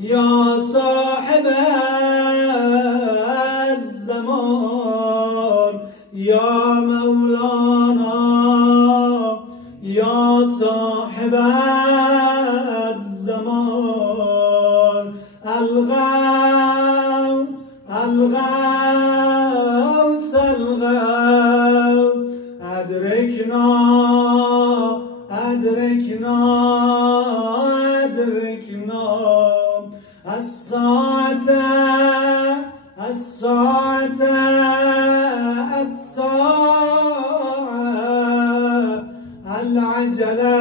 يا صاحب الزمان يا مولانا يا صاحب الزمان الغوث الغوث الغوث أدركنا أدركنا أدركنا الساعة الساعة الساعة العجلة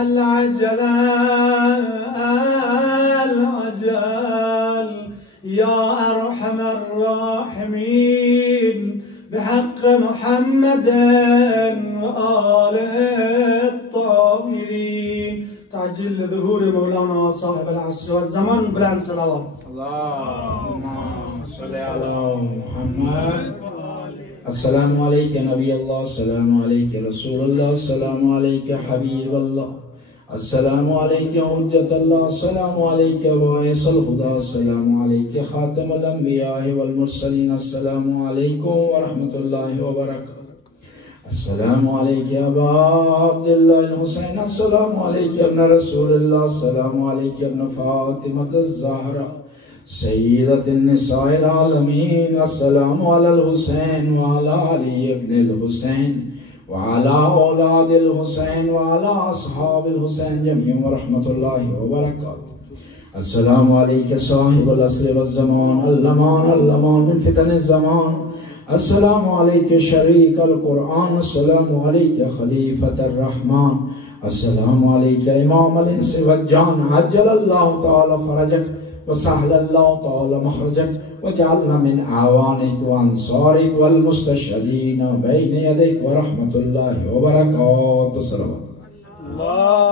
العجلة العجل يا أرحم الراحمين بحق محمد وآله الطاهرين تعجل لظهور مولانا صاحب العصر والزمان بلند صلوات اللهم صل على محمد. السلام عليك نبي الله، السلام عليك رسول الله، السلام عليك حبيب الله، السلام عليك حجة الله، السلام عليك باعث الهدى، السلام عليك خاتم الأنبياء والمرسلين، السلام عليكم ورحمة الله وبركاته. السلام عليك يا أبا عبد الله الحسين، السلام عليك يا ابن رسول الله، السلام عليك يا ابن فاطمة الزهراء سيدة النساء العالمين، السلام على الحسين وعلى علي بن الحسين وعلى أولاد الحسين وعلى أصحاب الحسين جميعا ورحمة الله وبركاته. السلام عليك صاحب العصر والزمان اللمان اللمان من فتن الزمان، السلام عليك شريك القرآن، السلام عليك خليفة الرحمن، السلام عليك إمام الإنس والجان، عجل الله تعالى فرجك وسهل الله تعالى مخرجك وجعلنا من أعوانك وأنصارك والمستشهدين بين يديك ورحمة الله وبركاته. صلوات الله.